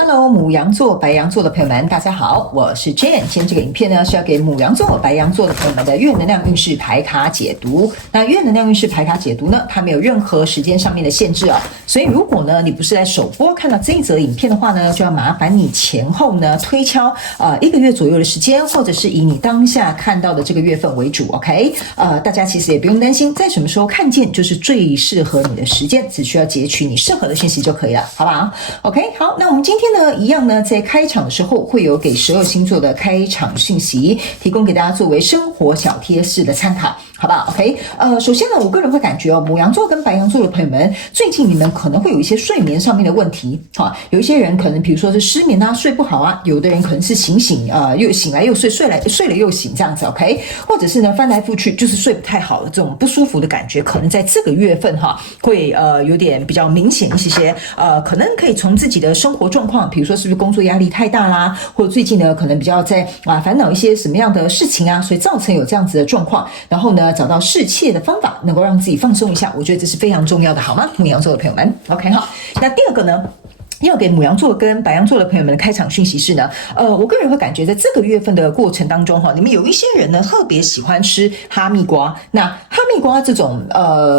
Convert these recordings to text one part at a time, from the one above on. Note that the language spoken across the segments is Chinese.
Hello，牡羊座、白羊座的朋友们，大家好，我是 Jane。今天这个影片呢是要给牡羊座、白羊座的朋友们的月能量运势牌卡解读。那月能量运势牌卡解读呢，它没有任何时间上面的限制哦，所以如果呢你不是在首播看到这一则影片的话呢，就要麻烦你前后呢推敲1个月左右的时间，或者是以你当下看到的这个月份为主 ，OK？ 大家其实也不用担心，在什么时候看见就是最适合你的时间，只需要截取你适合的讯息就可以了，好不好 ？OK， 好，那我们今天呢，一样呢，在开场的时候会有给12星座的开场讯息，提供给大家作为生活小贴士的参考，好不好 ？OK， 首先呢，我个人会感觉哦，牡羊座跟白羊座的朋友们，最近你们可能会有一些睡眠上面的问题，有一些人可能比如说是失眠啊，睡不好啊，有的人可能是又醒来又睡，睡了又醒这样子 ，OK， 或者是呢翻来覆去就是睡不太好的这种不舒服的感觉，可能在这个月份会有点比较明显一些，可能可以从自己的生活状况，比如说是不是工作压力太大啦，或者最近呢可能比较在烦恼一些什么样的事情啊，所以造成有这样子的状况，然后呢找到适切的方法，能够让自己放松一下，我觉得这是非常重要的，好吗？牡羊座的朋友们 ，OK 好。那第二个呢？要给牡羊座跟白羊座的朋友们的开场讯息是呢，我个人会感觉在这个月份的过程当中你们有一些人呢特别喜欢吃哈密瓜。那哈密瓜这种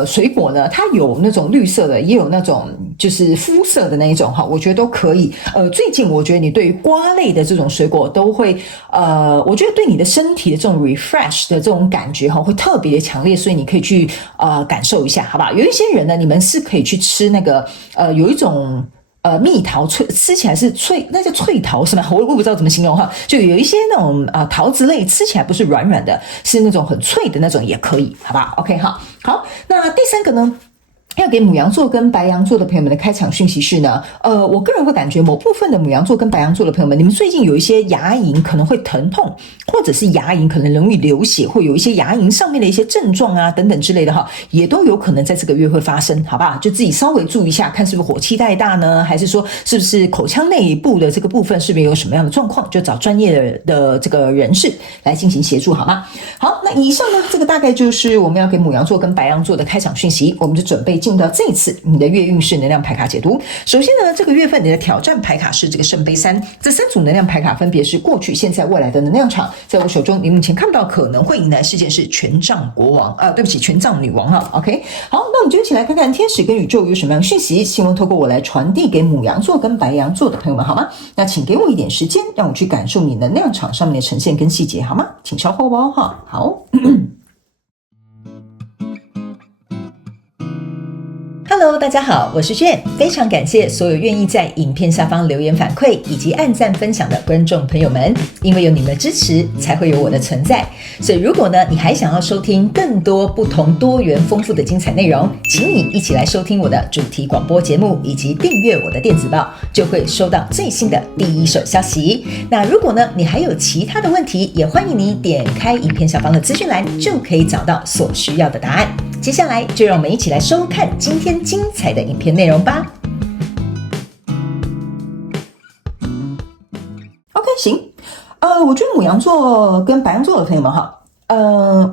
水果呢，它有那种绿色的，也有那种就是肤色的那一种我觉得都可以。最近我觉得你对于瓜类的这种水果都会我觉得对你的身体的这种 refresh 的这种感觉会特别强烈，所以你可以去感受一下，好不好？有一些人呢，你们是可以去吃那个有一种蜜桃吃起来是脆，那叫脆桃是吗？我不知道怎么形容就有一些那种桃子类吃起来不是软软的，是那种很脆的那种也可以，好不好 ？OK 好，那第三个呢？要给牡羊座跟白羊座的朋友们的开场讯息是呢，我个人会感觉某部分的牡羊座跟白羊座的朋友们，你们最近有一些牙龈可能会疼痛，或者是牙龈可能容易流血，或有一些牙龈上面的一些症状啊等等之类的也都有可能在这个月会发生，好不好？就自己稍微注意一下，看是不是火气太大呢，还是说是不是口腔内部的这个部分是不是有什么样的状况，就找专业的这个人士来进行协助，好吗？好，那以上呢，这个大概就是我们要给牡羊座跟白羊座的开场讯息，我们就准备进到这一次你的月运势能量牌卡解读。首先呢，这个月份你的挑战牌卡是这个圣杯3，这3组能量牌卡分别是过去、现在、未来的能量场。在我手中，你目前看不到可能会迎来事件是权杖国王对不起，权杖女王OK， 好，那我们就一起来看看天使跟宇宙有什么样的讯息，希望透过我来传递给牡羊座跟白羊座的朋友们，好吗？那请给我一点时间，让我去感受你能量场上面的呈现跟细节，好吗？请稍后哦好。Hello， 大家好，我是Jane，非常感谢所有愿意在影片下方留言反馈以及按赞分享的观众朋友们，因为有你们的支持，才会有我的存在。所以如果呢，你还想要收听更多不同多元丰富的精彩内容，请你一起来收听我的主题广播节目，以及订阅我的电子报，就会收到最新的第一手消息。那如果呢，你还有其他的问题，也欢迎你点开影片下方的资讯栏，就可以找到所需要的答案。接下来就让我们一起来收看今天精彩的影片内容吧。OK， 行，我觉得牡羊座跟白羊座的朋友们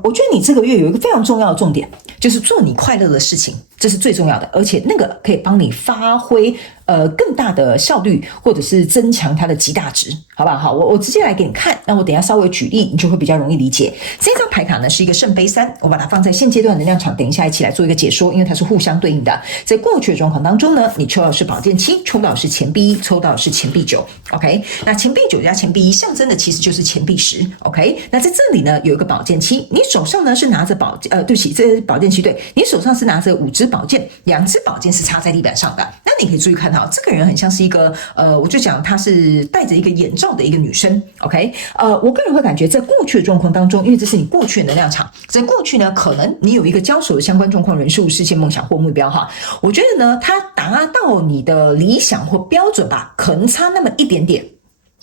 我觉得你这个月有一个非常重要的重点，就是做你快乐的事情，这是最重要的，而且那个可以帮你发挥更大的效率，或者是增强它的极大值，好不好？好，我直接来给你看，那我等一下稍微举例，你就会比较容易理解。这张牌卡呢是一个圣杯3，我把它放在现阶段能量场，等一下一起来做一个解说，因为它是互相对应的。在过去的状况当中呢，你抽到的是宝剑7，抽到的是钱币1，抽到的是钱币9 ，OK？ 那钱币9加钱币1象征的其实就是钱币10 ，OK？ 那在这里呢有一个宝剑7，你手上呢是拿着对不起，这是宝剑7，对，你手上是拿着5支宝剑，2支宝剑是插在地板上的。那你可以注意看到，这个人很像是一个我就讲她是戴着一个眼罩的一个女生 ，OK？ 我个人会感觉在过去的状况当中，因为这是你过去的能量场，在过去呢，可能你有一个交手的相关状况、人数、事件、梦想或目标我觉得呢，它达到你的理想或标准吧，可能差那么一点点。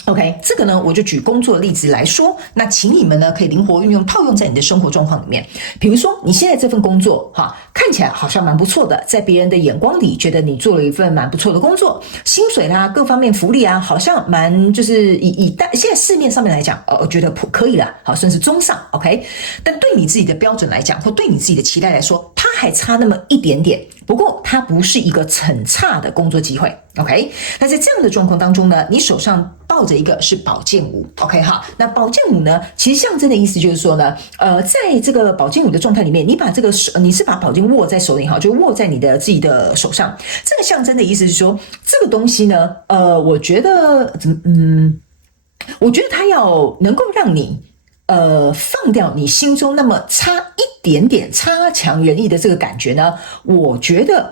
OK， 这个呢，我就举工作的例子来说，那请你们呢可以灵活运用，套用在你的生活状况里面。比如说，你现在这份工作看起来好像蛮不错的，在别人的眼光里，觉得你做了一份蛮不错的工作，薪水啦、各方面福利啊，好像蛮就是现在市面上面来讲，我觉得可以了，好，甚至中上 ，OK。但对你自己的标准来讲，或对你自己的期待来说，它还差那么一点点，不过它不是一个很差的工作机会。OK， 那在这样的状况当中呢，你手上抱着一个是宝剑五 ，OK 哈，那宝剑五呢，其实象征的意思就是说呢，在这个宝剑五的状态里面，你把这个你是把宝剑握在手里哈，就握在你的自己的手上，这个象征的意思是说，这个东西呢，我觉得它要能够让你放掉你心中那么差一点点差强人意的这个感觉呢，我觉得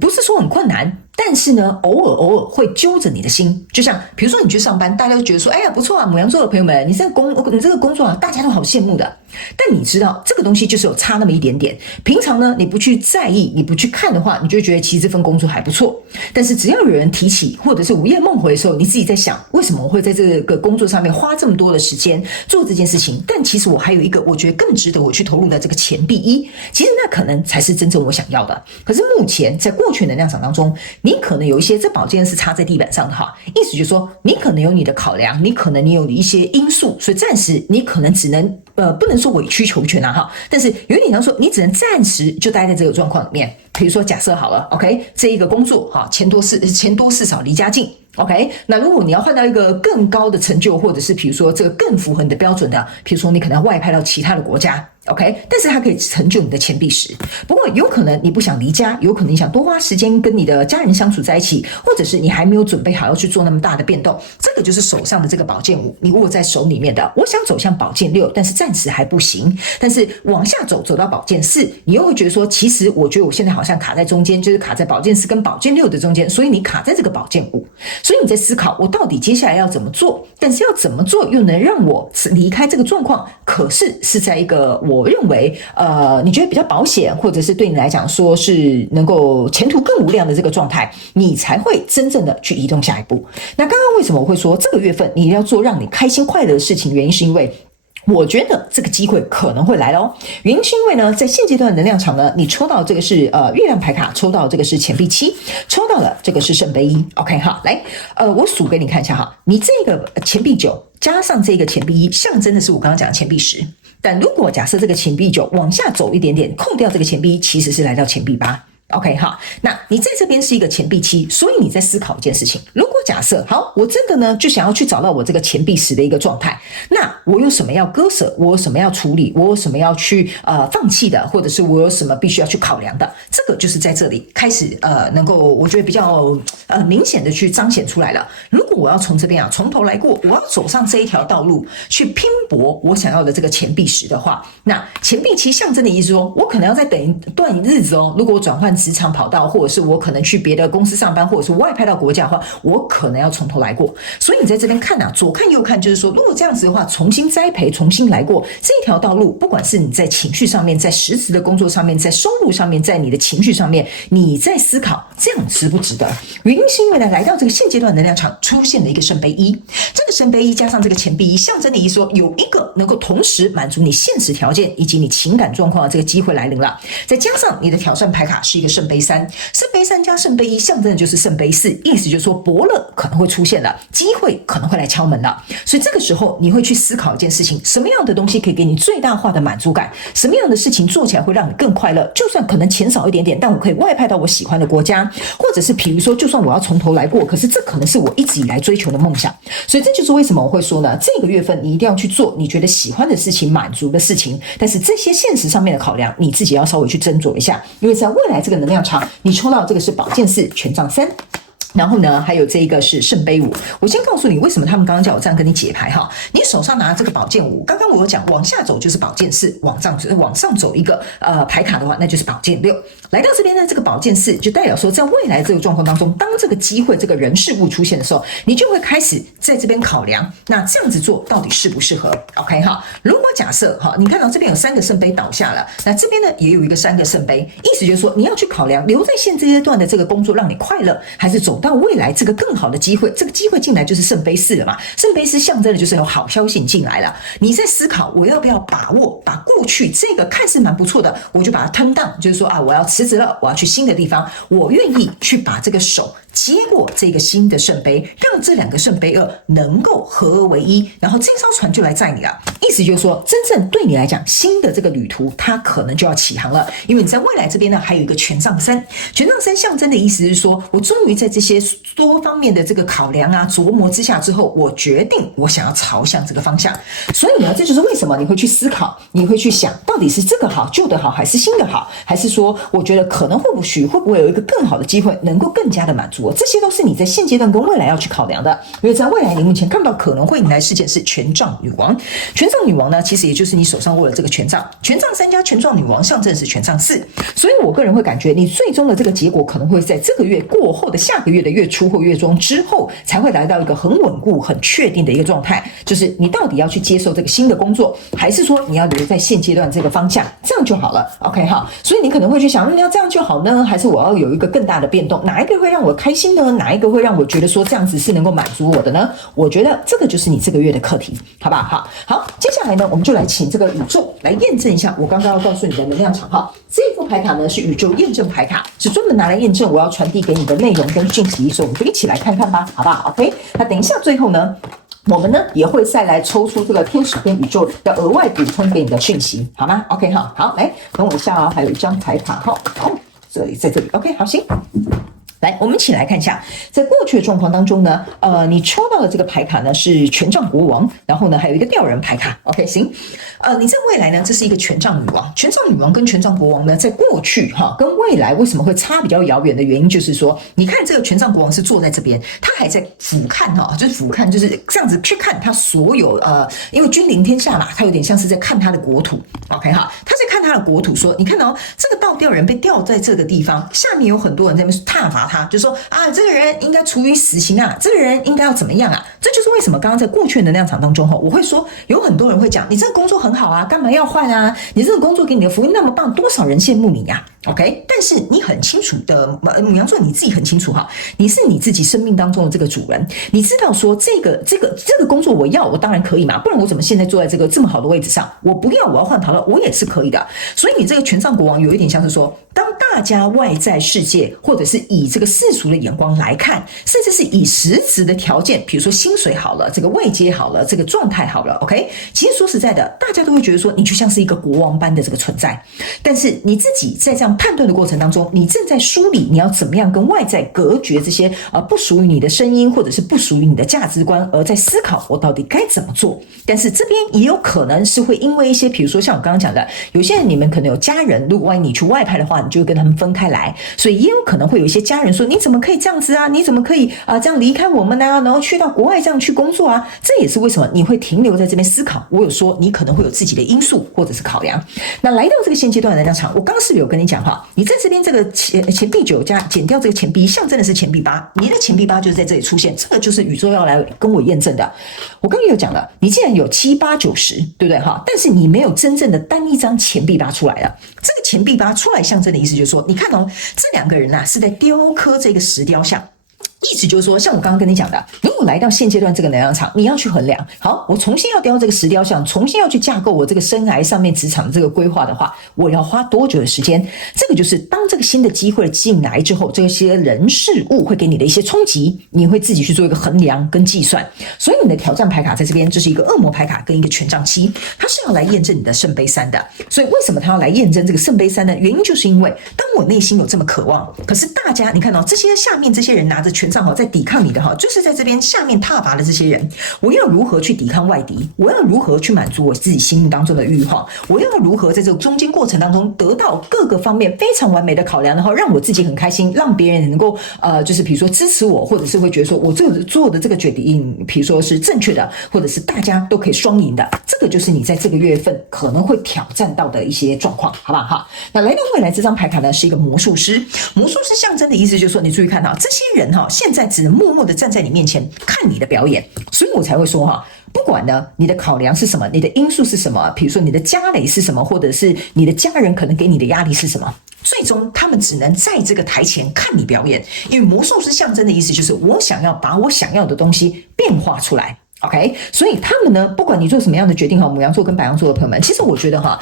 不是说很困难，但是呢，偶尔会揪着你的心。就像比如说你去上班，大家都觉得说，哎呀不错啊，牡羊座的朋友们，你这个工作啊，大家都好羡慕的。但你知道这个东西就是有差那么一点点。平常呢，你不去在意，你不去看的话，你就会觉得其实这份工作还不错。但是只要有人提起，或者是午夜梦回的时候，你自己在想，为什么我会在这个工作上面花这么多的时间做这件事情？但其实我还有一个我觉得更值得我去投入的这个钱币一，其实那可能才是真正我想要的。可是目前在过去能量场当中，你可能有一些这宝剑是插在地板上的哈，意思就是说你可能有你的考量，你可能你有一些因素，所以暂时你可能只能不能说委曲求全啊哈，但是有一点像说你只能暂时就待在这个状况里面。比如说假设好了 ，OK， 这一个工作哈，钱多事少离家近。OK， 那如果你要换到一个更高的成就，或者是比如说这个更符合你的标准的，比如说你可能要外派到其他的国家 ，OK， 但是它可以成就你的钱币10。不过有可能你不想离家，有可能你想多花时间跟你的家人相处在一起，或者是你还没有准备好要去做那么大的变动，这个就是手上的这个宝剑5，你握在手里面的。我想走向宝剑6，但是暂时还不行。但是往下走到宝剑4，你又会觉得说，其实我觉得我现在好像卡在中间，就是卡在宝剑4跟宝剑6的中间，所以你卡在这个宝剑5。所以你在思考我到底接下来要怎么做，但是要怎么做又能让我离开这个状况，可是在一个我认为你觉得比较保险，或者是对你来讲说是能够前途更无量的这个状态，你才会真正的去移动下一步。那刚刚为什么我会说这个月份你要做让你开心快乐的事情，原因是因为我觉得这个机会可能会来咯。原因是因为呢，在现阶段的能量场呢，你抽到这个是月亮牌卡，抽到这个是钱币7，抽到了这个是圣杯1。OK 哈，来我数给你看一下哈，你这个钱币9加上这个钱币1，象征的是我刚刚讲的钱币10。但如果假设这个钱币9往下走一点点，扣掉这个钱币1，其实是来到钱币8。OK 哈，那你在这边是一个钱币7，所以你在思考一件事情。如果假设好，我真的呢就想要去找到我这个钱币10的一个状态，那我有什么要割舍，我有什么要处理，我有什么要去放弃的，或者是我有什么必须要去考量的，这个就是在这里开始能够我觉得比较明显的去彰显出来了。如果我要从这边从头来过，我要走上这一条道路去拼搏我想要的这个钱币10的话，那钱币7象征的意思说，我可能要再等一段日子哦。如果我转换职场跑道，或者是我可能去别的公司上班，或者是外派到国家的话，我可能要从头来过。所以你在这边看左看右看，就是说如果这样子的话，重新栽培，重新来过这条道路，不管是你在情绪上面，在实质的工作上面，在收入上面，在你的情绪上面，你在思考这样值不值得。原因是因为呢，来到这个现阶段能量场出现了一个圣杯1，这个圣杯1加上这个钱币1，象征的意思说有一个能够同时满足你现实条件以及你情感状况的这个机会来临了。再加上你的挑战牌卡是一个圣杯3，圣杯3加圣杯1象征的就是圣杯4，意思就是说伯乐可能会出现了，机会可能会来敲门了。所以这个时候你会去思考一件事情，什么样的东西可以给你最大化的满足感，什么样的事情做起来会让你更快乐，就算可能钱少一点点，但我可以外派到我喜欢的国家，或者是比如说就算我要从头来过，可是这可能是我一直以来追求的梦想。所以这就是为什么我会说呢，这个月份你一定要去做你觉得喜欢的事情，满足的事情，但是这些现实上面的考量你自己要稍微去斟酌一下。因为在未来这个能量场，你抽到这个是宝剑4，权杖3，然后呢，还有这一个是圣杯5。我先告诉你为什么他们刚刚叫我这样跟你解牌哈。你手上拿这个宝剑5，刚刚我有讲往下走就是宝剑4，往上走一个牌卡的话，那就是宝剑6。来到这边呢，这个宝剑4就代表说，在未来这个状况当中，当这个机会、这个人事物出现的时候，你就会开始在这边考量，那这样子做到底适不适合 ？OK 哈。如果假设哈，你看到这边有3个圣杯倒下了，那这边呢也有一个3个圣杯，意思就是说你要去考量留在现阶段的这个工作让你快乐，还是走到未来这个更好的机会，这个机会进来就是圣杯4了嘛。圣杯4象征的就是有好消息进来了，你在思考我要不要把握，把过去这个看似蛮不错的，我就把它turn down，就是说我要辞职了，我要去新的地方，我愿意去把这个手接过这个新的圣杯，让这2个圣杯二能够合而为一，然后这艘船就来载你了。意思就是说，真正对你来讲，新的这个旅途它可能就要起航了，因为你在未来这边呢，还有一个权杖3。权杖3象征的意思是说，我终于在这些多方面的这个考量啊、琢磨之下之后，我决定我想要朝向这个方向。所以呢，这就是为什么你会去思考，你会去想，到底是这个好、旧的好，还是新的好，还是说，我觉得可能会不会有一个更好的机会，能够更加的满足我？这些都是你在现阶段跟未来要去考量的。因为在未来，你目前看到可能会迎来事件是权杖女王。权杖女王呢，其实也就是你手上握的这个权杖。权杖3加权杖女王象征的是权杖4。所以我个人会感觉，你最终的这个结果可能会在这个月过后的下个月的月初或月中之后，才会来到一个很稳固、很确定的一个状态。就是你到底要去接受这个新的工作，还是说你要留在现阶段这个方向，这样就好了。OK 好，所以你可能会去想，要这样就好呢，还是我要有一个更大的变动？哪一个会让我开心呢？哪一个会让我觉得说这样子是能够满足我的呢？我觉得这个就是你这个月的课题，好不好？好，接下来呢，我们就来请这个宇宙来验证一下我刚刚要告诉你的能量场哈。这一副牌卡呢是宇宙验证牌卡，是专门拿来验证我要传递给你的内容跟讯息，所以我们就一起来看看吧，好不好 ？OK， 那等一下最后呢，我们呢也会再来抽出这个天使跟宇宙要额外补充给你的讯息，好吗 ？OK 哈，好，来等我一下啊，还有一张牌卡哈，好，这里在这里 ，OK， 好，行。来，我们一起来看一下，在过去的状况当中呢，你抽到的这个牌卡呢是权杖国王，然后呢还有一个吊人牌卡 ，OK， 行，你在未来呢，这是一个权杖女王，权杖女王跟权杖国王呢，在过去跟未来为什么会差比较遥远的原因，就是说，你看这个权杖国王是坐在这边，他还在俯瞰就是俯瞰，就是这样子去看他所有因为君临天下嘛，他有点像是在看他的国土 ，OK 哈，他在看他的国土，说，你看这个倒吊人被吊在这个地方，下面有很多人在那边挞伐他，就说啊，这个人应该处以死刑啊，这个人应该要怎么样啊？这就是为什么刚刚在过去的能量场当中我会说有很多人会讲，你这个工作很好啊，干嘛要换啊？你这个工作给你的福利那么棒，多少人羡慕你呀？OK， 但是你很清楚的，牡羊座你自己很清楚哈，你是你自己生命当中的这个主人，你知道说这个工作我当然可以嘛，不然我怎么现在坐在这么好的位置上？我不要，我要换跑道，我也是可以的。所以你这个权杖国王有一点像是说，当大家外在世界或者是以这个世俗的眼光来看，甚至是以实质的条件，比如说薪水好了，这个位阶好了，这个状态好了 ，OK， 其实说实在的，大家都会觉得说你就像是一个国王般的这个存在，但是你自己在这样判断的过程当中，你正在梳理你要怎么样跟外在隔绝这些不属于你的声音，或者是不属于你的价值观，而在思考我到底该怎么做。但是这边也有可能是会因为一些，比如说像我刚刚讲的，有些人你们可能有家人，如果万一你去外派的话，你就会跟他们分开来，所以也有可能会有一些家人说，你怎么可以这样子啊？你怎么可以这样离开我们啊？然后去到国外这样去工作啊？这也是为什么你会停留在这边思考。我有说你可能会有自己的因素或者是考量。那来到这个现阶段的能量场，我刚刚是不是有跟你讲哈？你在这边这个钱币9加减掉这个钱币，象征的是钱币8，你的钱币8就是在这里出现，这个就是宇宙要来跟我验证的。我刚刚有讲了，你既然有7、8、9、10，对不对哈？但是你没有真正的单一张钱币8出来了。这个钱币8出来象征的意思就是说，你看这两个人是在雕刻这个石雕像。意思就是说，像我刚刚跟你讲的，如果来到现阶段这个能量场，你要去衡量，好，我重新要雕这个石雕像，重新要去架构我这个生涯上面职场的这个规划的话，我要花多久的时间？这个就是当这个新的机会进来之后，这些人事物会给你的一些冲击，你会自己去做一个衡量跟计算。所以你的挑战牌卡在这边就是一个恶魔牌卡跟一个权杖7，它是要来验证你的圣杯3的。所以为什么它要来验证这个圣杯3呢？原因就是因为当我内心有这么渴望，可是大家你看到这些下面这些人拿着权杖在抵抗你的就是在这边下面踏伐的这些人，我要如何去抵抗外敌？我要如何去满足我自己心目当中的欲望？我要如何在这个中间过程当中得到各个方面非常完美的考量，然后让我自己很开心，让别人能够就是比如说支持我，或者是会觉得说我做的这个决定，比如说是正确的，或者是大家都可以双赢的，这个就是你在这个月份可能会挑战到的一些状况，好不好？那来到未来这张牌卡呢，是一个魔术师。魔术师象征的意思就是说，你注意看到这些人现在只能默默的站在你面前看你的表演，所以我才会说不管呢你的考量是什么，你的因素是什么，比如说你的家累是什么，或者是你的家人可能给你的压力是什么，最终他们只能在这个台前看你表演，因为魔术师象征的意思就是我想要把我想要的东西变化出来。OK， 所以他们呢，不管你做什么样的决定哈，牡羊座跟白羊座的朋友们，其实我觉得哈，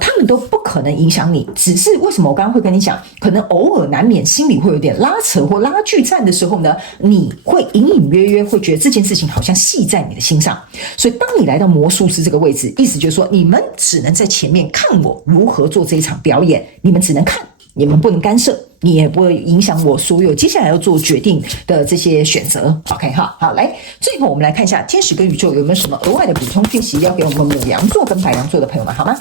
他们都不可能影响你，只是为什么我刚刚会跟你讲，可能偶尔难免心里会有点拉扯或拉锯战的时候呢，你会隐隐约约会觉得这件事情好像系在你的心上，所以当你来到魔术师这个位置，意思就是说，你们只能在前面看我如何做这一场表演，你们只能看。你们不能干涉，你也不会影响我所有接下来要做决定的这些选择。OK 哈，好，来，最后我们来看一下天使跟宇宙有没有什么额外的补充讯息要给我们牡羊座跟白羊座的朋友们，好吗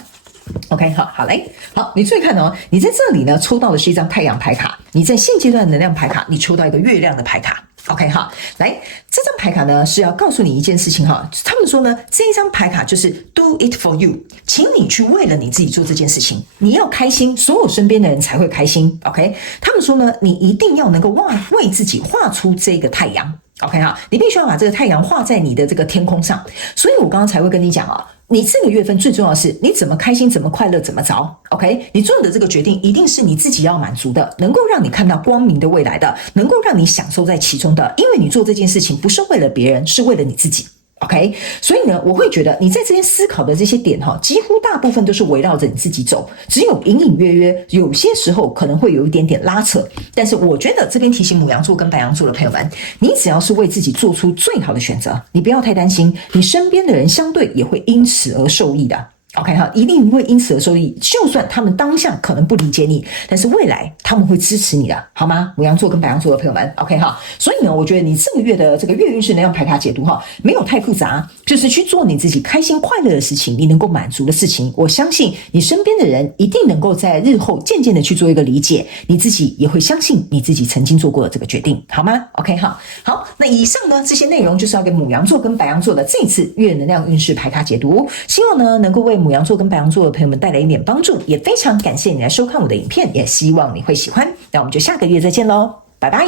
？OK， 好，来，好，你注意看哦，你在这里呢抽到的是一张太阳牌卡，你在现阶段的能量牌卡，你抽到一个月亮的牌卡。OK 哈，来，这张牌卡呢是要告诉你一件事情哈，他们说呢，这一张牌卡就是 Do it for you， 请你去为了你自己做这件事情，你要开心，所有身边的人才会开心。OK， 他们说呢，你一定要能够为自己画出这个太阳。OK 哈，你必须要把这个太阳画在你的这个天空上，所以我刚刚才会跟你讲啊，你这个月份最重要的是你怎么开心，怎么快乐，怎么着。OK， 你做的这个决定一定是你自己要满足的，能够让你看到光明的未来的，能够让你享受在其中的，因为你做这件事情不是为了别人，是为了你自己。OK， 所以呢，我会觉得你在这边思考的这些点哈，几乎大部分都是围绕着你自己走，只有隐隐约约，有些时候可能会有一点点拉扯。但是我觉得这边提醒牡羊座跟白羊座的朋友们，你只要是为自己做出最好的选择，你不要太担心，你身边的人相对也会因此而受益的。OK 哈，一定会因此而受益。就算他们当下可能不理解你，但是未来他们会支持你的，好吗？牡羊座跟白羊座的朋友们 ，OK 哈。所以呢，我觉得你这个月的这个月运势能量牌卡解读哈，没有太复杂，就是去做你自己开心快乐的事情，你能够满足的事情。我相信你身边的人一定能够在日后渐渐的去做一个理解，你自己也会相信你自己曾经做过的这个决定，好吗 ？OK 哈。好，那以上呢这些内容就是要给牡羊座跟白羊座的这一次月能量运势牌卡解读，希望呢能够为牡羊座跟白羊座的朋友们带来一点帮助，也非常感谢你来收看我的影片，也希望你会喜欢。那我们就下个月再见喽，拜拜。